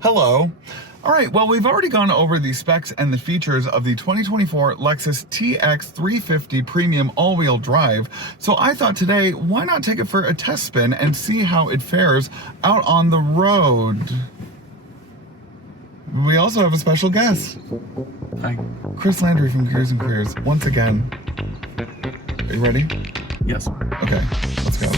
Hello. All right, well, we've already gone over the specs and the features of the 2024 Lexus TX350 Premium All-Wheel Drive, so I thought today, why not take it for a test spin and see how it fares out on the road? We also have a special guest. Hi. Chris Landry from Gears and Careers, once again. Are you ready? Yes. Okay, let's go.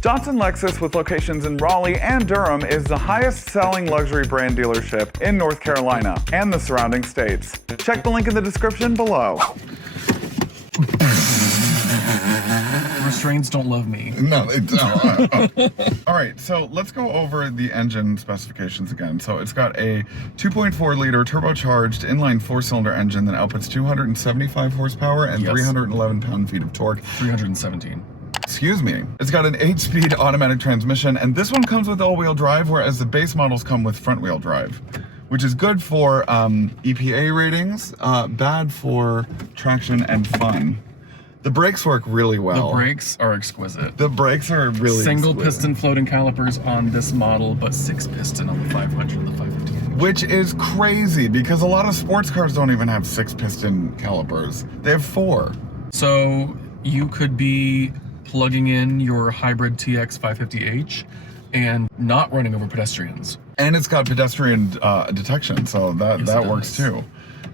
Johnson Lexus, with locations in Raleigh and Durham, is the highest selling luxury brand dealership in North Carolina and the surrounding states. Check the link in the description below. Restraints don't love me. No, they don't. All right, so let's go over the engine specifications again. So it's got a 2.4 liter turbocharged inline 4-cylinder engine that outputs 275 horsepower and 311 pound-feet of torque. 317. Excuse me. It's got an 8-speed automatic transmission, and this one comes with all-wheel drive, whereas the base models come with front-wheel drive, which is good for EPA ratings, bad for traction and fun. The brakes work really well. The brakes are exquisite. The brakes are really Single piston floating calipers on this model, but 6-piston on the 500 and the 550. Which is crazy, because a lot of sports cars don't even have 6-piston calipers. They have 4. So you could be plugging in your hybrid TX550H and not running over pedestrians. And it's got pedestrian detection, so that works too.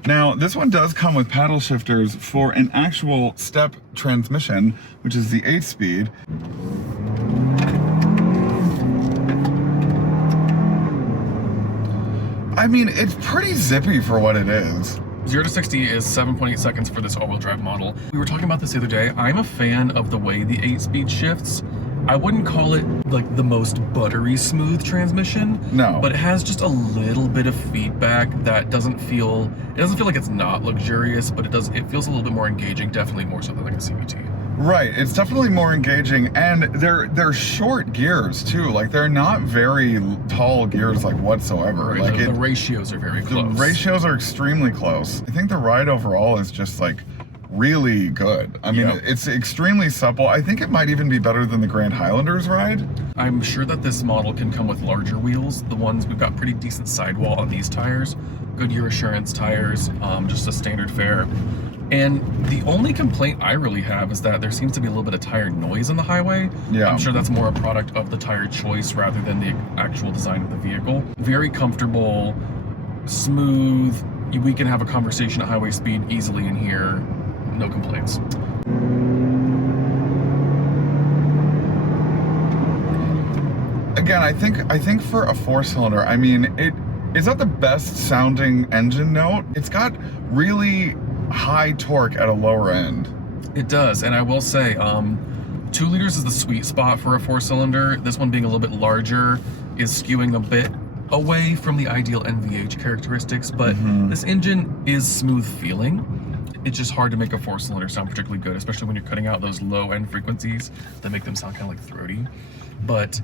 Now, this one does come with paddle shifters for an actual step transmission, which is the 8-speed. I mean, it's pretty zippy for what it is. 0 to 60 is 7.8 seconds for this all-wheel drive model. We were talking about this the other day. I'm a fan of the way the 8-speed shifts. I wouldn't call it like the most buttery smooth transmission. No. But it has just a little bit of feedback that doesn't feel like it's not luxurious, but it feels a little bit more engaging, definitely more so than like a CVT. Right, it's definitely more engaging, and they're short gears too. Like, they're not very tall gears like whatsoever. Right, like the ratios are very close. The ratios are extremely close. I think the ride overall is just like really good. I mean, it's extremely supple. I think it might even be better than the Grand Highlander's ride. I'm sure that this model can come with larger wheels. The ones we've got pretty decent sidewall on these tires, Goodyear Assurance tires, just a standard fare. And the only complaint I really have is that there seems to be a little bit of tire noise on the highway. Yeah. I'm sure that's more a product of the tire choice rather than the actual design of the vehicle. Very comfortable, smooth. We can have a conversation at highway speed easily in here. No complaints. Again, I think for a 4-cylinder, I mean, it's not the best sounding engine note. It's got really high torque at a lower end. It does, and I will say 2 liters is the sweet spot for a 4-cylinder. This one being a little bit larger is skewing a bit away from the ideal NVH characteristics, but this engine is smooth feeling. It's just hard to make a 4-cylinder sound particularly good, especially when you're cutting out those low end frequencies that make them sound kind of like throaty. But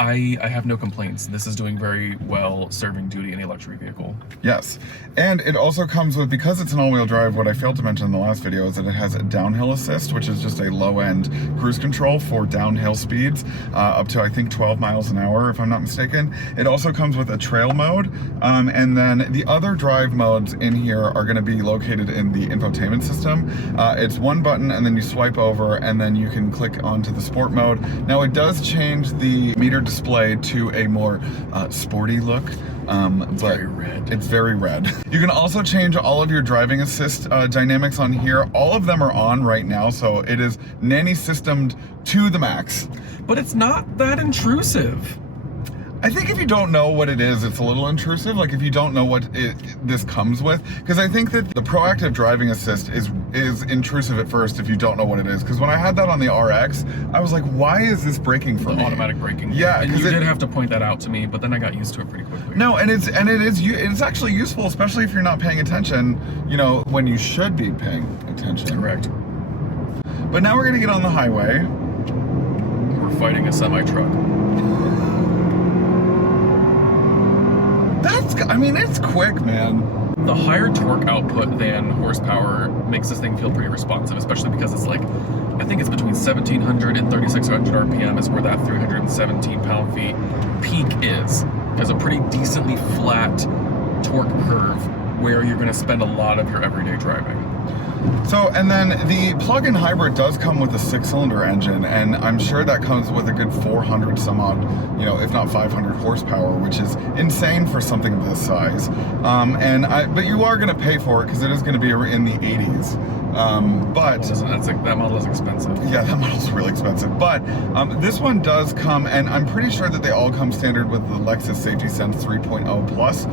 I have no complaints. This is doing very well serving duty in a luxury vehicle. Yes, and it also comes with, because it's an all-wheel drive, what I failed to mention in the last video is that it has a downhill assist, which is just a low-end cruise control for downhill speeds, up to I think 12 miles an hour, if I'm not mistaken. It also comes with a trail mode, and then the other drive modes in here are going to be located in the infotainment system. It's one button, and then you swipe over, and then you can click onto the sport mode. Now, it does change the meter display to a more sporty look. It's very red. It's very red. You can also change all of your driving assist dynamics on here. All of them are on right now, so it is nanny systemed to the max. But it's not that intrusive. I think if you don't know what it is, it's a little intrusive. Like, if you don't know what this comes with, because I think that the proactive driving assist is intrusive at first if you don't know what it is. Because when I had that on the RX, I was like, why is this braking for me? Automatic braking. Yeah, and you did have to point that out to me, but then I got used to it pretty quickly. No, it's actually useful, especially if you're not paying attention. You know, when you should be paying attention. Correct. But now we're gonna get on the highway. We're fighting a semi-truck. I mean, it's quick, man. The higher torque output than horsepower makes this thing feel pretty responsive, especially because it's like I think it's between 1,700 and 3,600 RPM is where that 317 pound-feet peak is. There's a pretty decently flat torque curve where you're going to spend a lot of your everyday driving. So, and then the plug-in hybrid does come with a 6-cylinder engine, and I'm sure that comes with a good 400 some odd, you know, if not 500 horsepower, which is insane for something of this size. But you are going to pay for it because it is going to be in the 80s. That model is expensive. Yeah, that model's really expensive. But this one does come, and I'm pretty sure that they all come standard with the Lexus Safety Sense 3.0 Plus.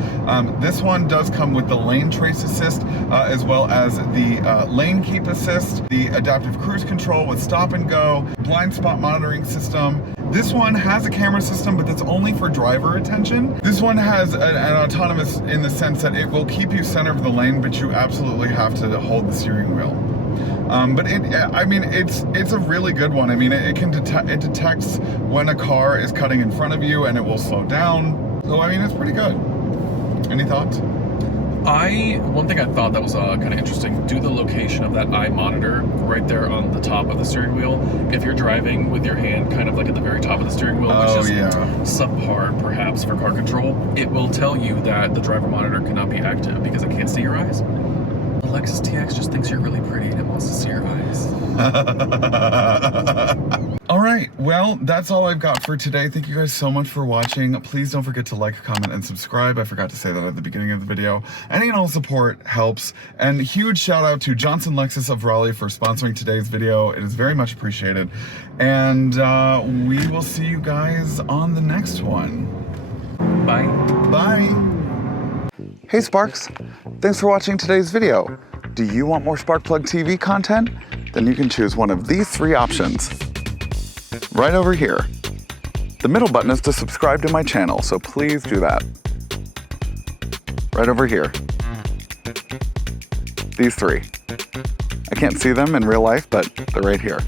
This one does come with the lane trace assist, as well as the lane keep assist, the adaptive cruise control with stop and go, blind spot monitoring system. This one has a camera system, but that's only for driver attention. This one has an autonomous in the sense that it will keep you center of the lane, but you absolutely have to hold the steering wheel. But it's a really good one. I mean, it detects when a car is cutting in front of you and it will slow down. So, I mean, it's pretty good. Any thoughts? One thing I thought that was kind of interesting, do the location of that eye monitor right there on the top of the steering wheel. If you're driving with your hand kind of like at the very top of the steering wheel, which is subpar perhaps for car control, it will tell you that the driver monitor cannot be active because it can't see your eyes. The Lexus TX just thinks you're really pretty and it wants to see your eyes. All right, well, that's all I've got for today. Thank you guys so much for watching. Please don't forget to like, comment, and subscribe. I forgot to say that at the beginning of the video. Any and all support helps. And huge shout out to Johnson Lexus of Raleigh for sponsoring today's video. It is very much appreciated. And we will see you guys on the next one. Bye. Bye. Hey Sparks, thanks for watching today's video. Do you want more Sparkplug TV content? Then you can choose one of these 3 options. Right over here. The middle button is to subscribe to my channel, so please do that. Right over here. These 3. I can't see them in real life, but they're right here.